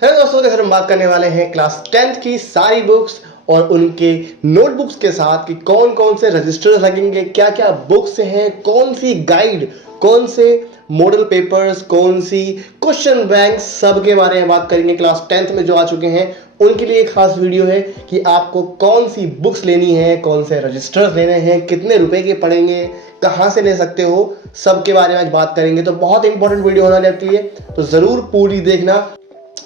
Hello दोस्तों, कैसे हम बात करने वाले हैं क्लास 10th की सारी बुक्स और उनके नोटबुक्स के साथ कि कौन कौन से रजिस्टर्स लगेंगे, क्या क्या बुक्स हैं, कौन सी गाइड, कौन से मॉडल पेपर्स, कौन सी क्वेश्चन बैंक, सब के बारे में बात करेंगे। क्लास 10th में जो आ चुके हैं उनके लिए एक खास वीडियो है कि आपको कौन सी बुक्स लेनी है, कौन से रजिस्टर्स लेने हैं, कितने रुपए के पड़ेंगे, कहाँ से ले सकते हो, सब के बारे में आज बात करेंगे। तो बहुत इंपॉर्टेंट वीडियो होना है आपके लिए, तो जरूर पूरी देखना।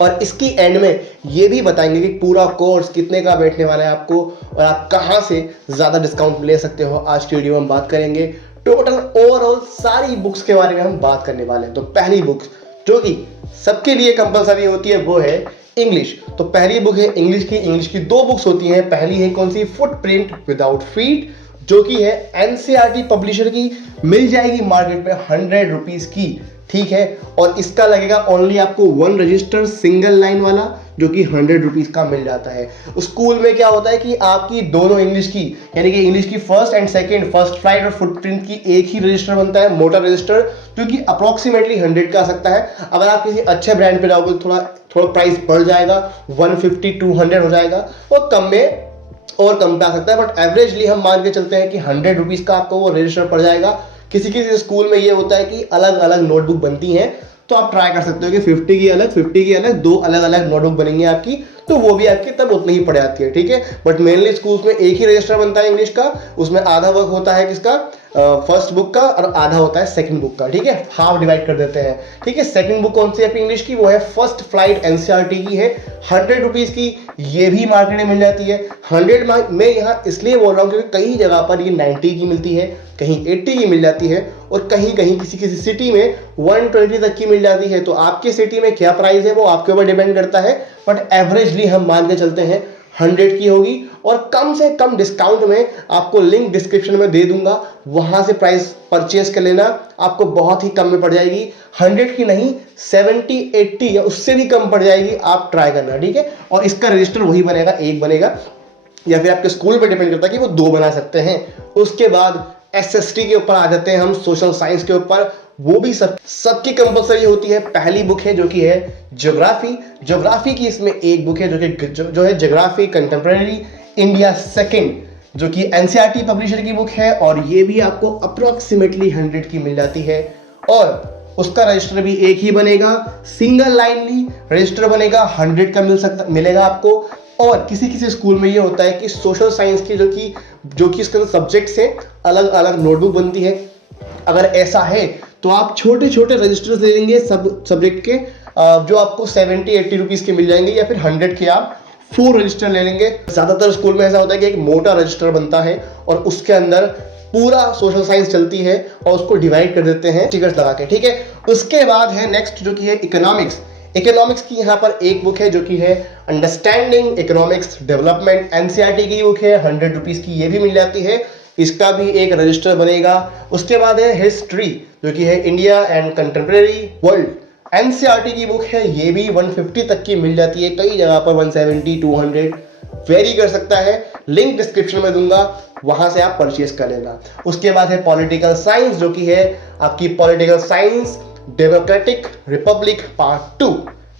और इसकी एंड में ये भी बताएंगे कि पूरा कोर्स कितने का बैठने वाला है आपको और आप कहां से ज्यादा डिस्काउंट ले सकते हो। आज की वीडियो में हम बात करेंगे टोटल ओवरऑल सारी बुक्स के बारे में हम बात करने वाले हैं। तो पहली बुक जो कि सबके लिए कंपलसरी होती है वो है इंग्लिश। तो पहली बुक है इंग्लिश की दो बुक्स होती हैं। पहली है कौन सी, फुटप्रिंट विदाउट फीट, जो कि है एनसीईआरटी पब्लिशर की, मिल जाएगी मार्केट में 100 रुपीज की, ठीक है। और इसका लगेगा ओनली आपको 1 रजिस्टर सिंगल लाइन वाला, जो कि 100 रुपीज का मिल जाता है। स्कूल में क्या होता है कि आपकी दोनों इंग्लिश की, यानी कि इंग्लिश की first and second, first flight और फुटप्रिंट की एक ही रजिस्टर बनता है, मोटा रजिस्टर, जो कि अप्रोक्सीमेटली 100 का आ सकता है। अगर आप किसी अच्छे ब्रांड पे जाओगे तो थोड़ा प्राइस बढ़ जाएगा, 150 200 हो जाएगा, और कम में और कम पे आ सकता है। बट एवरेजली हम मान के चलते हैं कि 100 रुपीज का आपको वो रजिस्टर पड़ जाएगा। किसी किसी स्कूल में ये होता है कि अलग अलग नोटबुक बनती हैं, तो आप ट्राई कर सकते हो कि 50 की अलग, दो अलग अलग नोटबुक बनेंगी आपकी, तो वो भी आपकी तब उतनी ही पड़ जाती है, ठीक है। बट मेनली स्कूल्स में एक ही रजिस्टर बनता है इंग्लिश का, उसमें आधा वर्क होता है किसका, फर्स्ट बुक का, और आधा होता है सेकंड बुक का, ठीक है। हाफ डिवाइड कर देते हैं, ठीक है। सेकंड बुक कौन सी है इंग्लिश की, वो है फर्स्ट फ्लाइट एनसीईआरटी की है, 100 रुपीज की, ये भी मार्केट में मिल जाती है। 100 में यहाँ इसलिए बोल रहा हूँ क्योंकि कई जगह पर ये 90 की मिलती है, कहीं 80 की मिल जाती है, और कहीं कहीं किसी किसी सिटी में 120 तक की मिल जाती है। तो आपके सिटी में क्या प्राइस है वो आपके ऊपर डिपेंड करता है, बट एवरेजली हम मान के चलते हैं 100 की होगी। और कम से कम डिस्काउंट में आपको लिंक डिस्क्रिप्शन में दे दूंगा, वहां से प्राइस परचेस कर लेना, आपको बहुत ही कम में पड़ जाएगी। 100 की नहीं, 70 80 या उससे भी कम पड़ जाएगी, आप ट्राई करना, ठीक है। और इसका रजिस्टर वही बनेगा, एक बनेगा, या फिर आपके स्कूल पे डिपेंड करता है कि वो 2 बना सकते हैं। उसके बाद एसएसटी के ऊपर आ जाते हैं हम, सोशल साइंस के ऊपर, वो भी सबकी कंपलसरी होती है। पहली बुक है जो कि है ज्योग्राफी की, इसमें एक बुक है जो है ज्योग्राफी कंटेम्प्रेरी इंडिया सेकंड, जो कि एनसीईआरटी पब्लिशर की बुक है, और ये भी आपको अप्रोक्सीमेटली 100 की मिल जाती है। और उसका रजिस्टर भी एक ही बनेगा, सिंगल लाइनली रजिस्टर बनेगा, 100 का मिलेगा आपको। और किसी किसी स्कूल में ये होता है कि सोशल साइंस की जो कि इसके सब्जेक्ट से अलग अलग नोटबुक बनती है। अगर ऐसा है तो आप छोटे छोटे रजिस्टर्स ले लेंगे सब सब्जेक्ट के, जो आपको 70-80 रुपीज के मिल जाएंगे, या फिर 100 के आप 4 रजिस्टर ले लेंगे। ज्यादातर स्कूल में ऐसा होता है कि एक मोटा रजिस्टर बनता है और उसके अंदर पूरा सोशल साइंस चलती है, और उसको डिवाइड कर देते हैं स्टिकर्स लगा के, ठीक है। उसके बाद है नेक्स्ट जो कि है इकोनॉमिक्स की यहाँ पर एक बुक है जो कि है अंडरस्टैंडिंग इकोनॉमिक्स डेवलपमेंट, एनसीईआरटी की बुक है, 100 रुपीज की ये भी मिल जाती है, इसका भी एक रजिस्टर बनेगा। उसके बाद है हिस्ट्री जो कि है India and contemporary world, NCERT की बुक है, ये भी 150 तक की मिल जाती है, कई जगह पर 170 200 वेरी कर सकता है। लिंक डिस्क्रिप्शन में दूंगा, वहां से आप परचेस कर लेना। उसके बाद है पॉलिटिकल साइंस जो कि है आपकी political science democratic Republic part 2,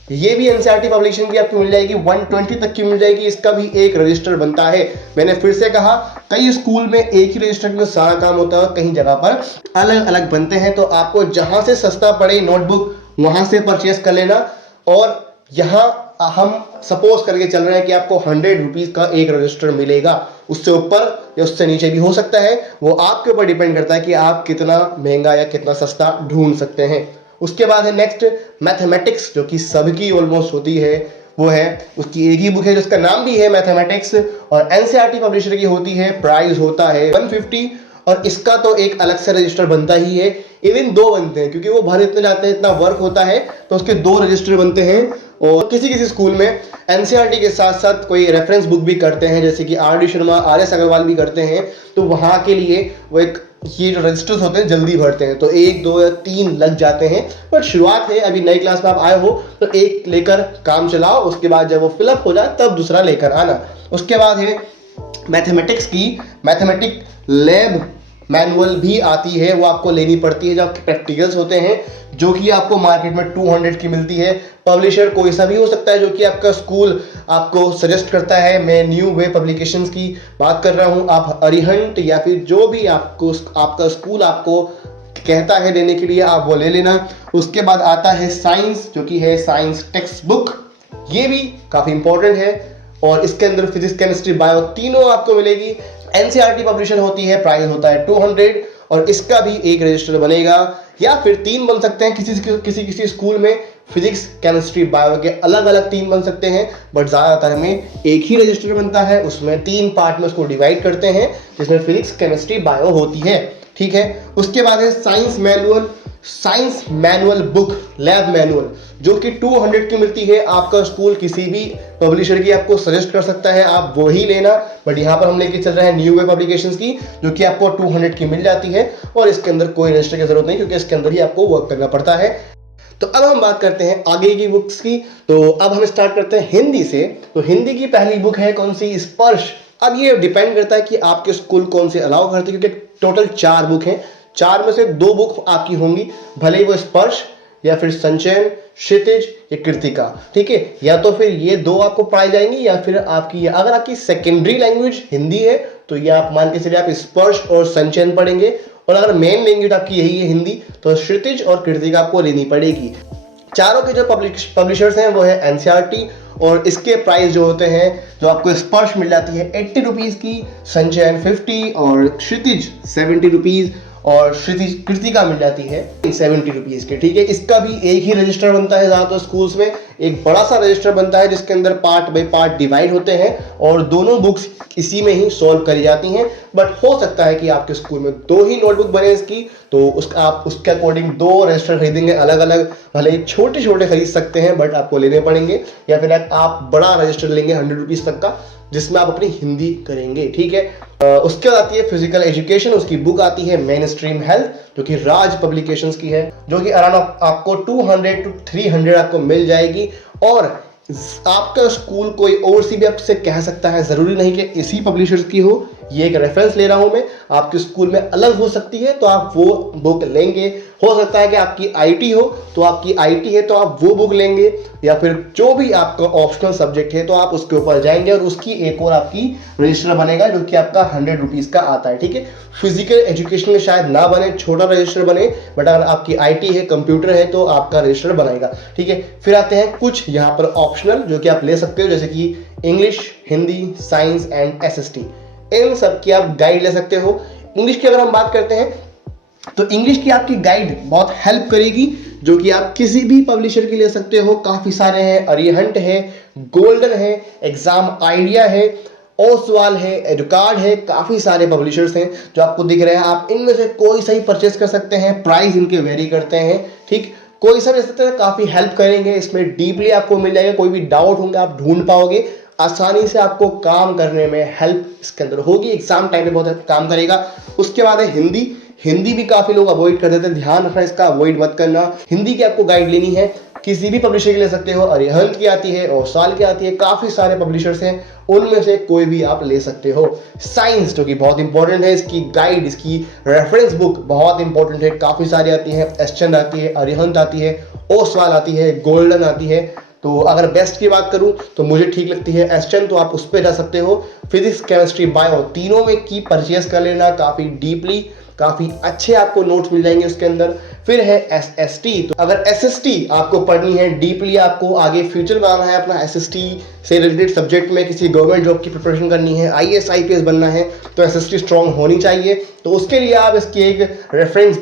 ये भी एनसीईआरटी पब्लिशिंग की आपको मिल जाएगी, 120 तक की मिल जाएगी, इसका भी एक रजिस्टर बनता है। मैंने फिर से कहा, कई स्कूल में एक ही रजिस्टर में सारा काम होता है, कहीं जगह पर अलग अलग बनते हैं। तो आपको जहां से सस्ता पड़े नोटबुक वहां से परचेस कर लेना। और यहां हम सपोज करके चल रहे हैं कि आपको 100 रुपीज का एक रजिस्टर मिलेगा, उससे ऊपर या उससे नीचे भी हो सकता है, वो आपके ऊपर डिपेंड करता है कि आप कितना महंगा या कितना सस्ता ढूंढ सकते हैं। उसके बाद है नेक्स्ट मैथमेटिक्स, जो कि सबकी ऑलमोस्ट होती है, वो है उसकी एक ही बुक है जिसका नाम भी है मैथमेटिक्स, और एनसीईआरटी पब्लिशर की होती है, प्राइस होता है 150, और इसका तो एक अलग से रजिस्टर बनता ही है। इवन 2 बनते हैं, क्योंकि वो भर इतने जाते हैं, इतना वर्क होता है, तो उसके 2 रजिस्टर बनते हैं। और किसी किसी स्कूल में एनसीईआरटी के साथ साथ कोई रेफरेंस बुक भी करते हैं, जैसे कि R D Sharma, R S Agarwal भी करते हैं, तो वहां के लिए वो एक ये जो रजिस्टर्स होते हैं जल्दी भरते हैं, तो 1 2 या 3 लग जाते हैं। बट शुरुआत है, अभी नई क्लास में आप आए हो तो एक लेकर काम चलाओ, उसके बाद जब वो फिलअप हो जाए तब दूसरा लेकर आना। उसके बाद है मैथमेटिक्स की मैथमेटिक लैब मैनुअल भी आती है, वो आपको लेनी पड़ती है, जो आपके प्रैक्टिकल्स होते हैं, जो कि आपको मार्केट में 200 की मिलती है। पब्लिशर कोई सा भी हो सकता है जो कि आपका स्कूल आपको सजेस्ट करता है। मैं न्यू वे पब्लिकेशंस की बात कर रहा हूँ। आप अरिहंट या फिर जो भी आपको आपका स्कूल आपको कहता है देने के लिए, आप वो ले लेना। उसके बाद आता है साइंस, जो कि है साइंस टेक्स्ट बुक। ये भी काफ़ी इंपॉर्टेंट है और इसके अंदर फिजिक्स, केमिस्ट्री, बायो तीनों आपको मिलेगी। एनसीईआरटी पब्लिशन होती है, प्राइस होता है 200 और इसका भी एक रजिस्टर बनेगा या फिर 3 बन सकते हैं। किसी स्कूल में फिजिक्स, केमिस्ट्री, बायो के अलग अलग 3 बन सकते हैं, बट ज़्यादातर में एक ही रजिस्टर बनता है। उसमें 3 पार्ट में उसको डिवाइड करते हैं, जिसमें फिजिक्स, केमिस्ट्री, बायो होती है। ठीक है, उसके बाद है science manual book, lab manual, जो कि 200 की मिलती है। आपका स्कूल किसी भी पब्लिशर की आपको सजेस्ट कर सकता है, आप वो ही लेना। बट यहाँ पर हम लेके चल रहे हैं न्यू वे पब्लिकेशंस की, जो कि आपको 200 की मिल जाती है और इसके अंदर कोई रजिस्टर की जरूरत नहीं, क्योंकि इसके अंदर ही आपको वर्क करना पड़ता है। तो अब हम बात करते हैं आगे की बुक्स की। तो अब हम स्टार्ट करते हैं हिंदी से। तो हिंदी की पहली बुक है कौन सी? स्पर्श। अब ये डिपेंड करता है कि आपके स्कूल कौन से अलाउ करते हैं, क्योंकि टोटल 4 बुक हैं। 4 में से 2 बुक आपकी होंगी, भले ही वो स्पर्श या फिर संचयन, क्षितिज या कृतिका। ठीक है, या तो फिर ये 2 आपको पाई जाएंगी, या फिर आपकी अगर आपकी सेकेंडरी लैंग्वेज हिंदी है तो ये आप मान के चलिए आप स्पर्श और संचयन पढ़ेंगे, और अगर मेन लैंग्वेज आपकी यही है हिंदी, तो क्षितिज और कृतिका आपको लेनी पड़ेगी। चारों के जो पब्लिशर्स हैं वो है एनसीईआरटी, और इसके प्राइस जो होते हैं, जो आपको स्पर्श मिल जाती है 80 रुपीज़ की, संचयन 50 और क्षितिज 70 रुपीज़, और कृतिका मिल जाती है 70 रुपीज़ के। ठीक है, इसका भी एक ही रजिस्टर बनता है। ज़्यादातर स्कूल्स में एक बड़ा सा रजिस्टर बनता है, जिसके अंदर पार्ट बाय पार्ट डिवाइड होते हैं और दोनों बुक्स इसी में ही सॉल्व करी जाती हैं। बट हो सकता है कि आपके स्कूल में 2 ही नोटबुक बने इसकी, तो आप उसके अकॉर्डिंग 2 रजिस्टर खरीदेंगे अलग अलग। भले ही छोटे छोटे खरीद सकते हैं, बट आपको लेने पड़ेंगे, या फिर आप बड़ा रजिस्टर लेंगे 100 रुपीज़ तक का, जिसमें आप अपनी हिंदी करेंगे। ठीक है, उसके बाद आती है फिजिकल एजुकेशन। उसकी बुक आती है मेन स्ट्रीम हेल्थ, जो कि राज पब्लिकेशंस की है, जो कि अराउंड आपको 200 to 300 आपको मिल जाएगी। और आपका स्कूल कोई और सी भी आपसे कह सकता है, जरूरी नहीं कि इसी पब्लिशर्स की हो। ये एक रेफरेंस ले रहा हूं मैं, आपके स्कूल में अलग हो सकती है, तो आप वो बुक लेंगे। हो सकता है कि आपकी आईटी हो, तो आपकी आईटी है तो आप वो बुक लेंगे, या फिर जो भी आपका ऑप्शनल सब्जेक्ट है तो आप उसके ऊपर जाएंगे और उसकी एक और आपकी रजिस्टर बनेगा, जो कि आपका 100 रुपीज़ का आता है। ठीक है, फिजिकल एजुकेशन में शायद ना बने, छोटा रजिस्टर बने, बट अगर आपकी आईटी है, कंप्यूटर है, तो आपका रजिस्टर बनेगा। ठीक है, फिर आते हैं कुछ यहाँ पर ऑप्शनल जो कि आप ले सकते हो, जैसे कि English, Hindi, science and SST. इन सब की आप गाइड ले सकते हो। इंग्लिश की अगर हम बात करते हैं, तो इंग्लिश की आपकी गाइड बहुत हेल्प करेगी, जो कि आप किसी भी पब्लिशर की ले सकते हो। काफ़ी सारे हैं, अरिहंट है, गोल्डन है, एग्जाम आइडिया है, ओसवाल है, एडुकार्ड है, काफ़ी सारे पब्लिशर्स हैं जो आपको दिख रहे हैं। आप इनमें से कोई सा ही परचेस कर सकते हैं, प्राइस इनके वेरी करते हैं। ठीक, कोई सा भी ले सकते हैं, काफ़ी हेल्प करेंगे इसमें, डीपली आपको मिल जाएगा। कोई भी डाउट होंगे आप ढूंढ पाओगे, आसानी से आपको काम करने में हेल्प इसके अंदर होगी, एग्जाम टाइम में बहुत काम करेगा। उसके बाद है हिंदी। हिंदी भी काफ़ी लोग अवॉइड कर देते हैं, ध्यान रखना इसका, अवॉइड मत करना। हिंदी की आपको गाइड लेनी है, किसी भी पब्लिशर की ले सकते हो। अरिहंत की आती है, ओसाल की आती है, काफ़ी सारे पब्लिशर्स हैं, उनमें से कोई भी आप ले सकते हो। साइंस जो कि बहुत इंपॉर्टेंट है, इसकी गाइड, इसकी रेफरेंस बुक बहुत इंपॉर्टेंट है, काफ़ी सारी आती है। एसचंद आती है, अरिहंत आती है, ओसवाल आती है, गोल्डन आती है। तो अगर बेस्ट की बात करूं तो मुझे ठीक लगती है एसचंद, तो आप उस पर जा सकते हो। फिजिक्स, केमिस्ट्री, बायो तीनों में की परचेस कर लेना, काफ़ी डीपली, काफ़ी अच्छे आपको नोट्स मिल जाएंगे उसके अंदर। फिर है एसएसटी। तो अगर एसएसटी आपको पढ़नी है डीपली, आपको आगे फ्यूचर बनाना है अपना एसएसटी से रिलेटेड सब्जेक्ट में, किसी गवर्नमेंट जॉब की प्रिपरेशन करनी है, आईएएस आईपीएस बनना है, तो एसएसटी स्ट्रॉन्ग होनी चाहिए। तो उसके लिए आप इसकी एक रेफरेंस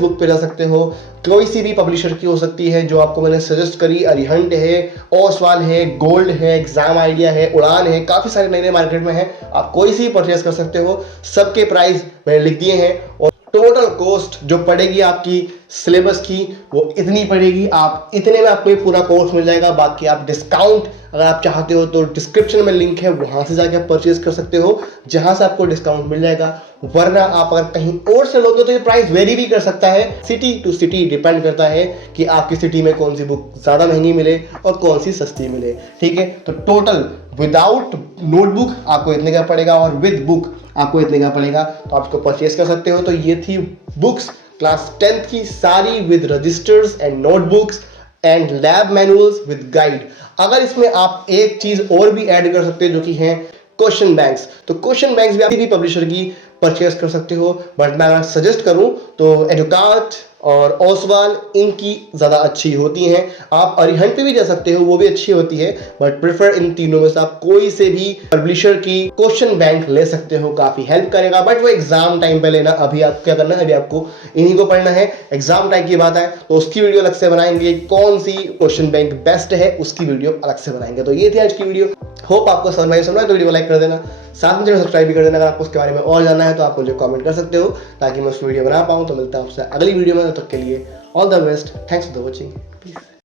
बुक पे जा सकते हो। कोई सी भी पब्लिशर की हो सकती है जो आपको मैंने सजेस्ट करी। अरिहंट है, ओसवाल है, गोल्ड है, एग्जाम आइडिया है, उड़ान है, काफ़ी सारे नए नए मार्केट में है, आप कोई सी परचेस कर सकते हो। सबके प्राइस मैंने लिख दिए हैं, और टोटल कॉस्ट जो पड़ेगी आपकी सिलेबस की वो इतनी पड़ेगी। आप इतने में आपको ये पूरा कोर्स मिल जाएगा। बाकी आप डिस्काउंट अगर आप चाहते हो तो डिस्क्रिप्शन में लिंक है, वहाँ से जाके आप परचेज कर सकते हो, जहाँ से आपको डिस्काउंट मिल जाएगा। वरना आप अगर कहीं और से लोगे तो ये प्राइस वेरी भी कर सकता है, सिटी टू सिटी डिपेंड करता है कि आपकी सिटी में कौन सी बुक ज़्यादा महंगी मिले और कौन सी सस्ती मिले। ठीक है, तो टोटल विदाउट नोटबुक आपको इतने का पड़ेगा और विद बुक आपको इतने का पड़ेगा, तो आप इसको परचेज कर सकते हो। तो ये थी बुक्स क्लास 10th की सारी with registers and notebooks and lab manuals with guide. अगर इसमें आप एक चीज और भी ऐड कर सकते हो जो कि है क्वेश्चन बैंक्स, तो क्वेश्चन बैंक्स भी आप भी पब्लिशर की परचेस कर सकते हो। बट मैं अगर सजेस्ट करूं तो एडुकार्ट और ओसवाल इनकी ज़्यादा अच्छी होती हैं। आप अरिहंत पे भी जा सकते हो, वो भी अच्छी होती है, बट प्रेफर इन तीनों में से आप कोई से भी पब्लिशर की क्वेश्चन बैंक ले सकते हो, काफ़ी हेल्प करेगा। बट वो एग्जाम टाइम पे लेना, अभी आप क्या करना है, अभी आपको इन्हीं को पढ़ना है। एग्जाम टाइम की बात है तो उसकी वीडियो अलग से बनाएंगे, कौन सी क्वेश्चन बैंक बेस्ट है उसकी वीडियो अलग से बनाएंगे। तो ये थी आज की वीडियो, होप आपको समझ में तो वीडियो को लाइक कर देना, साथ में सब्सक्राइब भी कर देना। अगर आपको उसके बारे में और जानना है तो आप मुझे कमेंट कर सकते हो ताकि मैं उस वीडियो बना पाऊँ। तो मिलता है आपसे अगली वीडियो में, तब तक के लिए all the best, thanks for watching, piece.